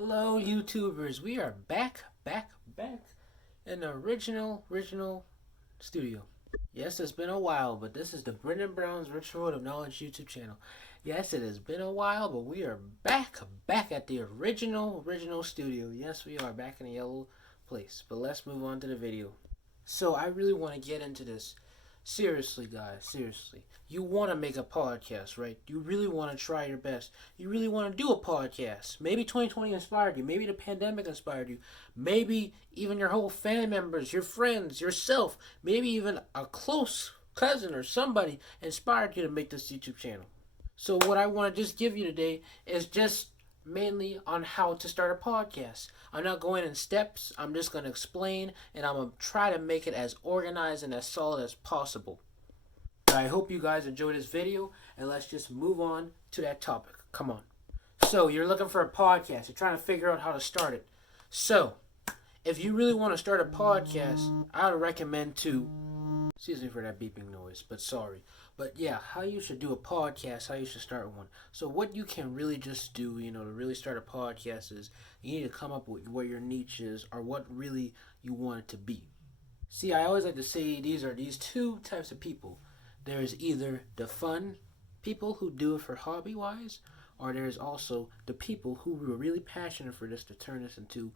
Hello, YouTubers. We are back in the original studio. Yes, it's been a while, but this is the Brendan Brown's Rich Road of Knowledge YouTube channel. Yes, it has been a while, but we are back at the original studio. Yes, we are back in the yellow place. But let's move on to the video. So I really want to get into this. Seriously, guys, seriously. You want to make a podcast, right? You really want to try your best. You really want to do a podcast. Maybe 2020 inspired you. Maybe the pandemic inspired you. Maybe even your whole family members, your friends, yourself, maybe even a close cousin or somebody inspired you to make this YouTube channel. So what I want to just give you today is just mainly on how to start a podcast. I'm not going in steps. I'm just going to explain and I'm going to try to make it as organized and as solid as possible. But I hope you guys enjoyed this video and let's just move on to that topic. Come on. So you're looking for a podcast. You're trying to figure out how to start it. So if you really want to start a podcast, I would recommend to, excuse me for that beeping noise, but sorry. But yeah, how you should do a podcast, how you should start one. So what you can really just do, to really start a podcast is you need to come up with what your niche is or what really you want it to be. See, I always like to say these two types of people. There's either the fun people who do it for hobby wise, or there's also the people who are really passionate for this to turn this into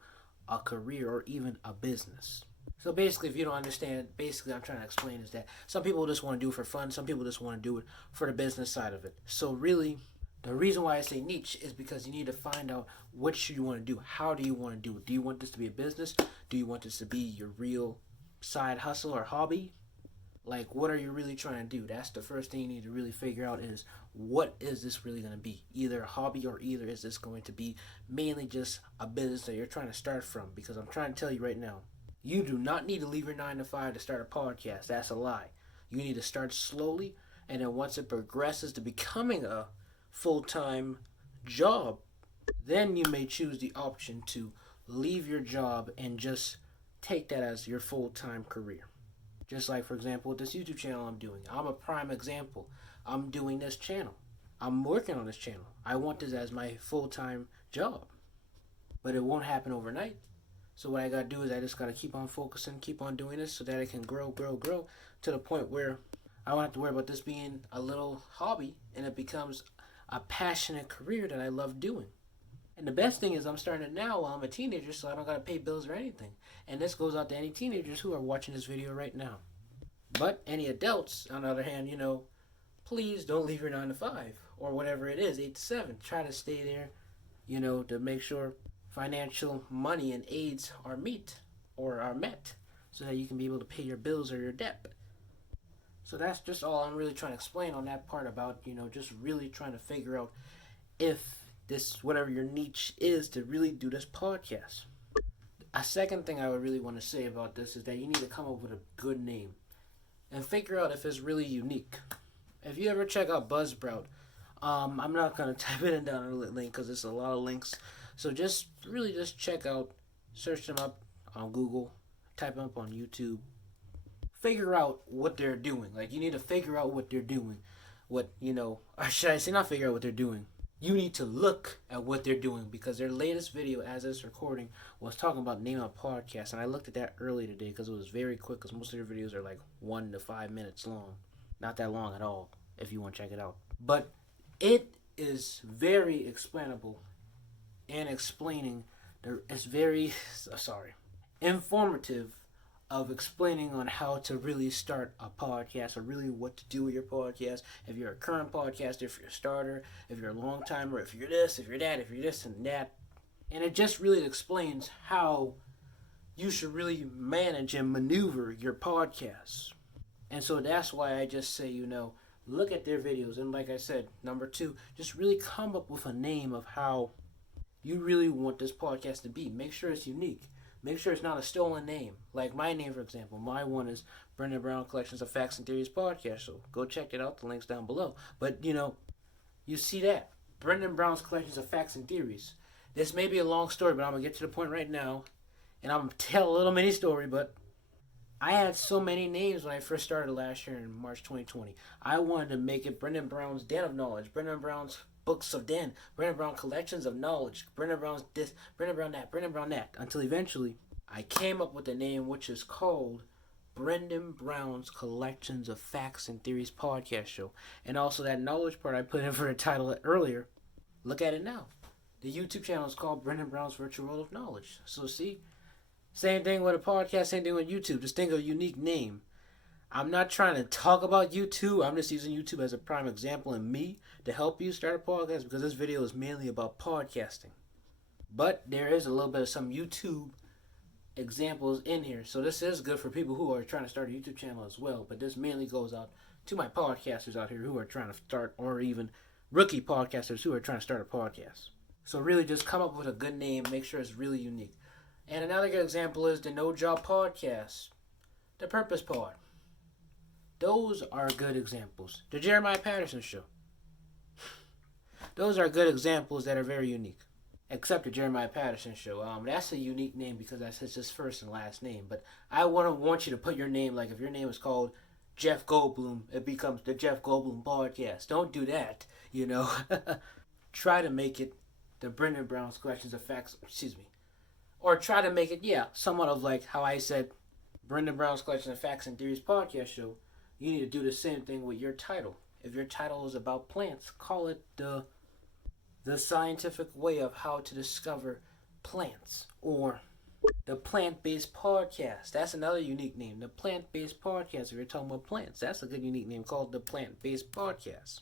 a career or even a business. So basically, if you don't understand, basically I'm trying to explain is that some people just want to do it for fun, some people just want to do it for the business side of it. So really, the reason why I say niche is because you need to find out what you want to do. How do you want to do it? Do you want this to be a business? Do you want this to be your real side hustle or hobby? Like, what are you really trying to do? That's the first thing you need to really figure out is what is this really going to be? Either a hobby or either is this going to be mainly just a business that you're trying to start from? Because I'm trying to tell you right now, you do not need to leave your 9 to 5 to start a podcast. That's a lie. You need to start slowly, and then once it progresses to becoming a full-time job, then you may choose the option to leave your job and just take that as your full-time career. Just like, for example, with this YouTube channel I'm doing. I'm a prime example. I'm doing this channel. I'm working on this channel. I want this as my full-time job. But it won't happen overnight. So what I got to do is I just got to keep on focusing, keep on doing this so that I can grow to the point where I won't have to worry about this being a little hobby and it becomes a passionate career that I love doing. And the best thing is I'm starting it now while I'm a teenager so I don't got to pay bills or anything. And this goes out to any teenagers who are watching this video right now. But any adults, on the other hand, please don't leave your 9 to 5 or whatever it is, 8 to 7. Try to stay there, to make sure financial money and aids are met so that you can be able to pay your bills or your debt. So that's just all I'm really trying to explain on that part about, just really trying to figure out if this, whatever your niche is, to really do this podcast. A second thing I would really want to say about this is that you need to come up with a good name and figure out if it's really unique. If you ever check out Buzzsprout, I'm not going to type it in down in the link because it's a lot of links. So just check out, search them up on Google, type them up on YouTube. Figure out what they're doing. Like, you need to figure out what they're doing. Or should I say not figure out what they're doing. You need to look at what they're doing because their latest video as it's recording was talking about naming a podcast. And I looked at that early today because it was very quick because most of their videos are like 1 to 5 minutes long. Not that long at all if you want to check it out. But it is very explainable and explaining. It's very, informative of explaining on how to really start a podcast or really what to do with your podcast. If you're a current podcaster, if you're a starter, if you're a long timer, if you're this, if you're that, if you're this and that. And it just really explains how you should really manage and maneuver your podcast. And so that's why I just say, look at their videos. And like I said, number 2, just really come up with a name of how you really want this podcast to be. Make sure it's unique. Make sure it's not a stolen name. Like my name, for example. My one is Brendan Brown Collections of Facts and Theories Podcast. So go check it out. The link's down below. But, you see that. Brendan Brown's Collections of Facts and Theories. This may be a long story, but I'm going to get to the point right now. And I'm going to tell a little mini story, but I had so many names when I first started last year in March 2020. I wanted to make it Brendan Brown's Den of Knowledge, Brendan Brown's Books of Dan, Brendan Brown Collections of Knowledge, Brendan Brown's this, Brendan Brown that, Brendan Brown that, until eventually I came up with a name which is called Brendan Brown's Collections of Facts and Theories podcast show. And also that knowledge part I put in for the title earlier. Look at it now. The YouTube channel is called Brendan Brown's Virtual World of Knowledge. So see, same thing with a podcast, same thing with YouTube. Just think of a unique name. I'm not trying to talk about YouTube. I'm just using YouTube as a prime example and me to help you start a podcast because this video is mainly about podcasting. But there is a little bit of some YouTube examples in here. So this is good for people who are trying to start a YouTube channel as well. But this mainly goes out to my podcasters out here who are trying to start, or even rookie podcasters who are trying to start a podcast. So really just come up with a good name. Make sure it's really unique. And another good example is the No Job Podcast, the Purpose Pod. Those are good examples. The Jeremiah Patterson Show. Those are good examples that are very unique. Except the Jeremiah Patterson Show. That's a unique name because that's his first and last name. But I wouldn't want you to put your name, like if your name is called Jeff Goldblum, it becomes the Jeff Goldblum Podcast. Don't do that, you know. Try to make it the Brendan Brown's Collections of Facts, or try to make it, somewhat of like how I said Brendan Brown's Collection of Facts and Theories podcast show. You need to do the same thing with your title. If your title is about plants, call it the scientific way of how to discover plants, or the plant-based podcast. That's another unique name. The plant-based podcast. If you're talking about plants, that's a good unique name called the plant-based podcast.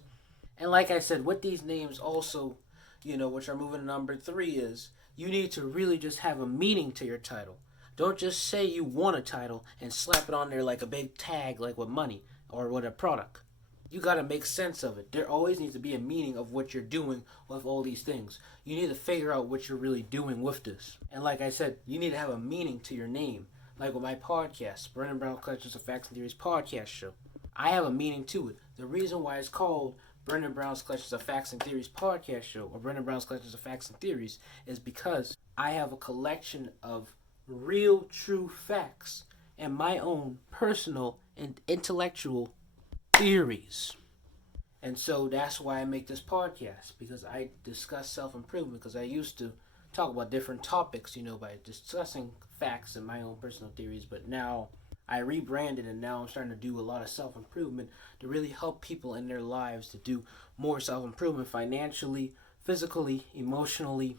And like I said, with these names also, which are moving to number 3, is you need to really just have a meaning to your title. Don't just say you want a title and slap it on there like a big tag, like with money or with a product. You got to make sense of it. There always needs to be a meaning of what you're doing with all these things. You need to figure out what you're really doing with this. And like I said, you need to have a meaning to your name. Like with my podcast, Brendan Brown Collections of Facts and Theories podcast show. I have a meaning to it. The reason why it's called Brendan Brown's Collections of Facts and Theories podcast show, or Brendan Brown's Collections of Facts and Theories, is because I have a collection of real, true facts and my own personal and intellectual theories. And so that's why I make this podcast, because I discuss self-improvement, because I used to talk about different topics, by discussing facts and my own personal theories, but now I rebranded and now I'm starting to do a lot of self-improvement to really help people in their lives to do more self-improvement financially, physically, emotionally,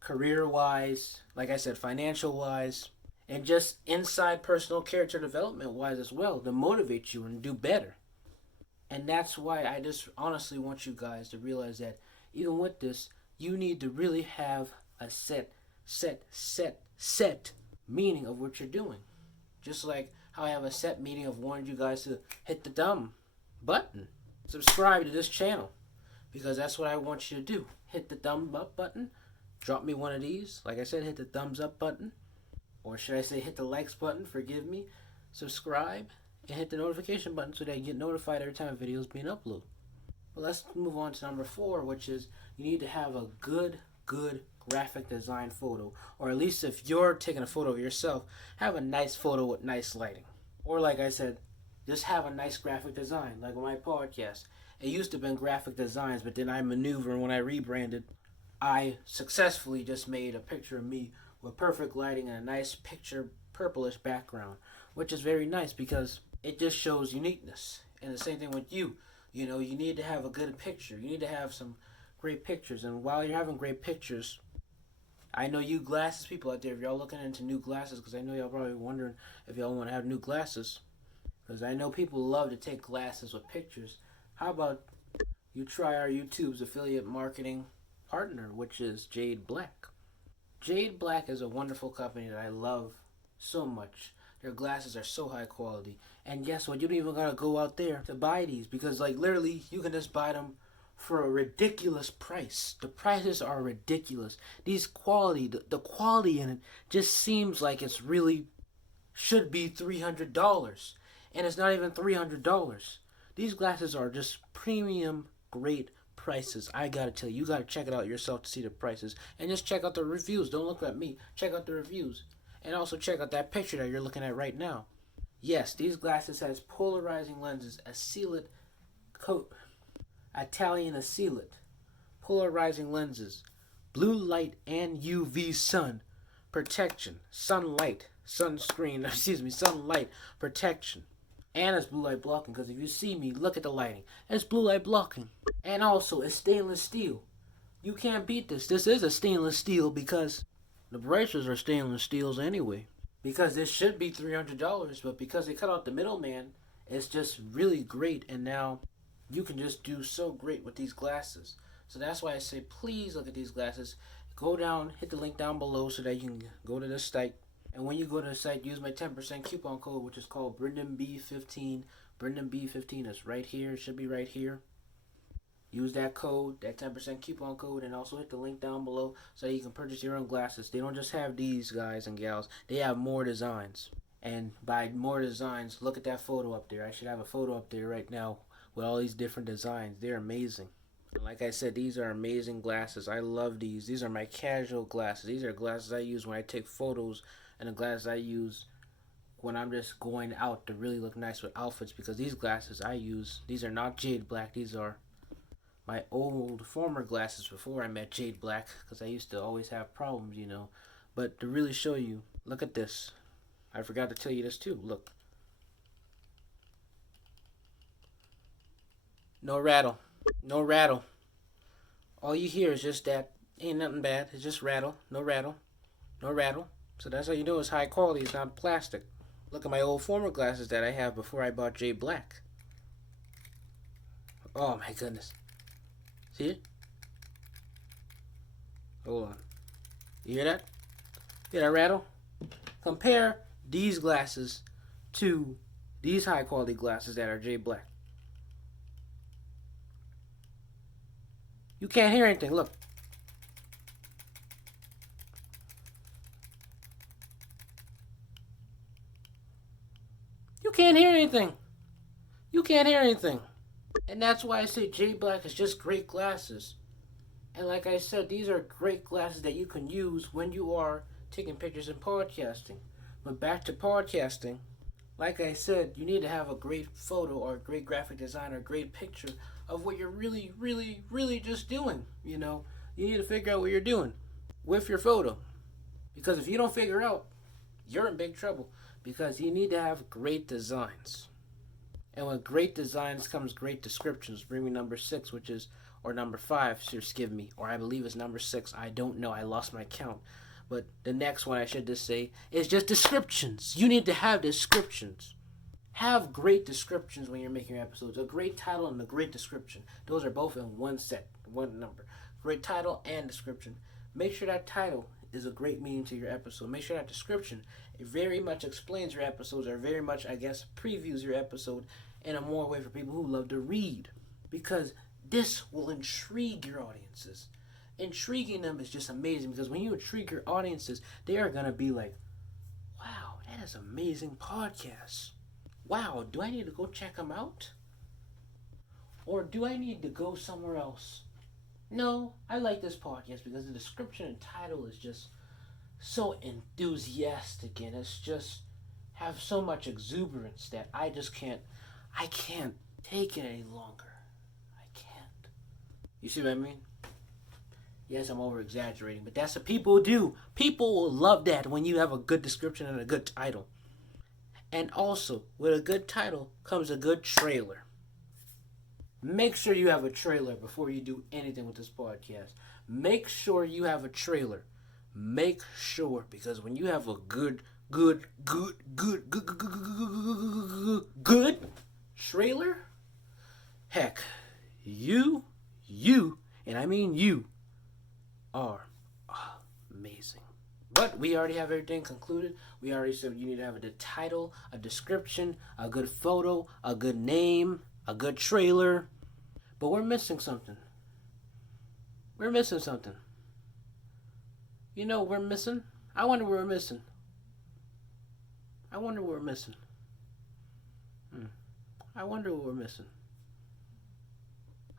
career-wise, like I said, financial-wise, and just inside personal character development-wise as well, to motivate you and do better. And that's why I just honestly want you guys to realize that even with this, you need to really have a set meaning of what you're doing. Just like how I have a set meaning of wanting you guys to hit the thumb button. Subscribe to this channel, because that's what I want you to do. Hit the thumb up button. Drop me one of these. Like I said, hit the thumbs up button. Or should I say hit the likes button? Forgive me. Subscribe. And hit the notification button so that you get notified every time a video is being uploaded. Well, let's move on to number 4, which is you need to have a good graphic design photo. Or at least if you're taking a photo of yourself, have a nice photo with nice lighting. Or like I said, just have a nice graphic design, like with my podcast. It used to have been graphic designs, but then I maneuvered, and when I rebranded, I successfully just made a picture of me with perfect lighting and a nice picture purplish background, which is very nice because it just shows uniqueness. And the same thing with you. You need to have a good picture. You need to have some great pictures. And while you're having great pictures, I know you glasses people out there, if y'all looking into new glasses, because I know y'all probably wondering if y'all want to have new glasses, because I know people love to take glasses with pictures. How about you try our YouTube's affiliate marketing partner, which is Jade Black. Jade Black is a wonderful company that I love so much. Their glasses are so high quality. And guess what? You don't even gotta go out there to buy these, because literally you can just buy them for a ridiculous price. The prices are ridiculous. These quality, the quality in it just seems like it's really should be $300. And it's not even $300. These glasses are just premium great prices. I gotta tell you gotta check it out yourself to see the prices. And just check out the reviews. Don't look at me. Check out the reviews. And also check out that picture that you're looking at right now. Yes, these glasses has polarizing lenses, Italian Acrylic, polarizing lenses, blue light and UV sun protection, sunlight, sunscreen, sunlight protection. And it's blue light blocking, because if you see me, look at the lighting. It's blue light blocking. And also, it's stainless steel. You can't beat this. This is a stainless steel because the braces are stainless steels anyway. Because this should be $300, but because they cut out the middleman, it's just really great. And now you can just do so great with these glasses. So that's why I say, please look at these glasses. Go down, hit the link down below so that you can go to this site. And when you go to the site, use my 10% coupon code, which is called BrendanB15. BrendanB15 is right here. It should be right here. Use that code, that 10% coupon code, and also hit the link down below so you can purchase your own glasses. They don't just have these, guys and gals. They have more designs. And by more designs, look at that photo up there. I should have a photo up there right now with all these different designs. They're amazing. And like I said, these are amazing glasses. I love these. These are my casual glasses. These are glasses I use when I take photos, and the glasses I use when I'm just going out to really look nice with outfits, because these glasses I use, these are not Jade Black. These are my old former glasses before I met Jade Black, because I used to always have problems, you know. But to really show you, look at this. I forgot to tell you this too. Look. No rattle. No rattle. All you hear is just that. Ain't nothing bad. It's just rattle. No rattle. No rattle. So that's how you know it's high quality. It's not plastic. Look at my old former glasses that I have before I bought Jade Black. Oh my goodness. See it? Hold on. You hear that? Hear that rattle? Compare these glasses to these high quality glasses that are Jade Black. You can't hear anything. Look. You can't hear anything. You can't hear anything. And that's why I say Jade Black is just great glasses. And like I said, these are great glasses that you can use when you are taking pictures and podcasting. But back to podcasting, like I said, you need to have a great photo or a great graphic design or a great picture of what you're really, really, really just doing. You know, you need to figure out what you're doing with your photo. Because if you don't figure out, you're in big trouble. Because you need to have great designs. And with great designs comes great descriptions. Bring me number 6, which is, or number 5, excuse me, or I believe it's number 6. I don't know. I lost my count. But the next one I should just say is just descriptions. You need to have descriptions. Have great descriptions when you're making your episodes. A great title and a great description. Those are both in one set, one number. Great title and description. Make sure that title is a great meaning to your episode. Make sure that description, it very much explains your episodes, or very much, I guess, previews your episode in a more way for people who love to read. Because this will intrigue your audiences. Intriguing them is just amazing, because when you intrigue your audiences, they are going to be like, wow, that is amazing podcast. Wow, do I need to go check them out? Or do I need to go somewhere else? No, I like this podcast because the description and title is just so enthusiastic, and it's just have so much exuberance that I can't take it any longer. I can't. You see what I mean? Yes, I'm over exaggerating, but that's what people do. People will love that when you have a good description and a good title. And also, with a good title comes a good trailer. Make sure you have a trailer before you do anything with this podcast. Make sure you have a trailer. Make sure, because when you have a good trailer, heck, you, and I mean you, are amazing. But we already have everything concluded. We already said you need to have a title, a description, a good photo, a good name, a good trailer. But we're missing something. We're missing something. You know we're missing? I wonder what we're missing. I wonder what we're missing. I wonder what we're missing.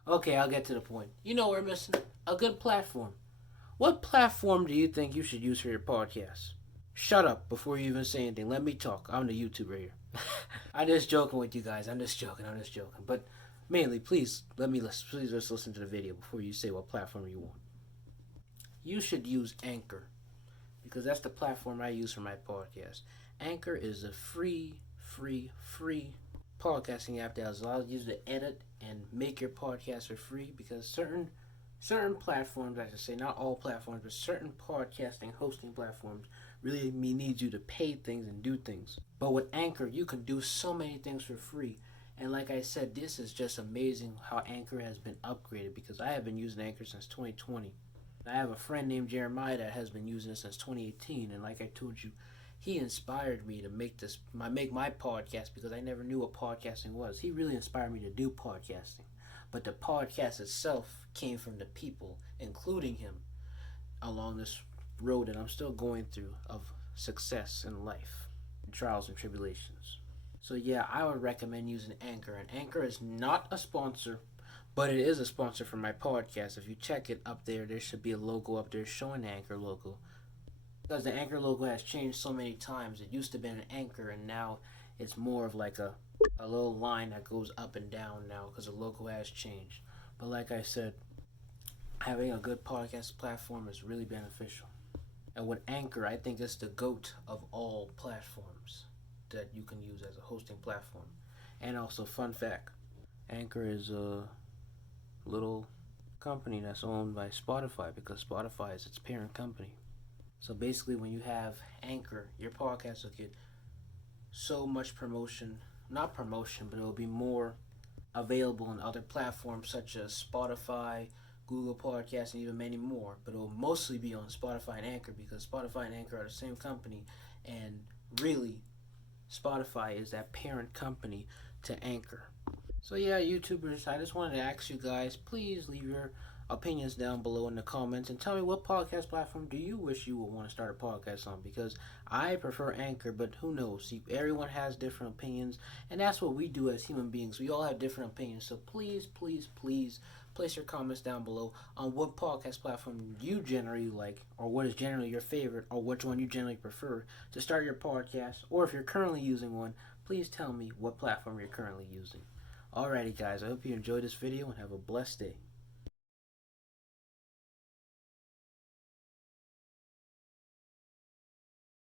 Okay, I'll get to the point. You know what we're missing? A good platform. What platform do you think you should use for your podcast? Shut up before you even say anything. Let me talk. I'm the YouTuber here. I'm just joking with you guys. I'm just joking. But Mainly, please please just listen to the video before you say what platform you want. You should use Anchor because that's the platform I use for my podcast. Anchor is a free podcasting app that allows you to edit and make your podcast for free because certain platforms, I should say, not all platforms, but certain podcasting hosting platforms really need you to pay things and do things. But with Anchor, you can do so many things for free. And like I said, this is just amazing how Anchor has been upgraded because I have been using Anchor since 2020. I have a friend named Jeremiah that has been using it since 2018, and like I told you, he inspired me to make my podcast because I never knew what podcasting was. He really inspired me to do podcasting. But the podcast itself came from the people, including him, along this road that I'm still going through of success in life, trials and tribulations. So yeah, I would recommend using Anchor. And Anchor is not a sponsor, but it is a sponsor for my podcast. If you check it up there, there should be a logo up there showing the Anchor logo. Because the Anchor logo has changed so many times. It used to be an anchor, and now it's more of like a little line that goes up and down now because the logo has changed. But like I said, having a good podcast platform is really beneficial. And with Anchor, I think it's the GOAT of all platforms that you can use as a hosting platform. And also, fun fact, Anchor is a little company that's owned by Spotify because Spotify is its parent company. So basically, when you have Anchor, your podcast will get so much promotion, not promotion, but it will be more available on other platforms such as Spotify, Google Podcasts, and even many more. But it will mostly be on Spotify and Anchor because Spotify and Anchor are the same company, and really, Spotify is that parent company to Anchor. So yeah, YouTubers, I just wanted to ask you guys, please leave your opinions down below in the comments and tell me what podcast platform do you wish you would want to start a podcast on, because I prefer Anchor, but who knows? See, everyone has different opinions, and that's what we do as human beings. We all have different opinions. So please place your comments down below on what podcast platform you generally like, or what is generally your favorite, or which one you generally prefer to start your podcast, or if you're currently using one, please tell me what platform you're currently using. Alrighty guys, I hope you enjoyed this video and have a blessed day.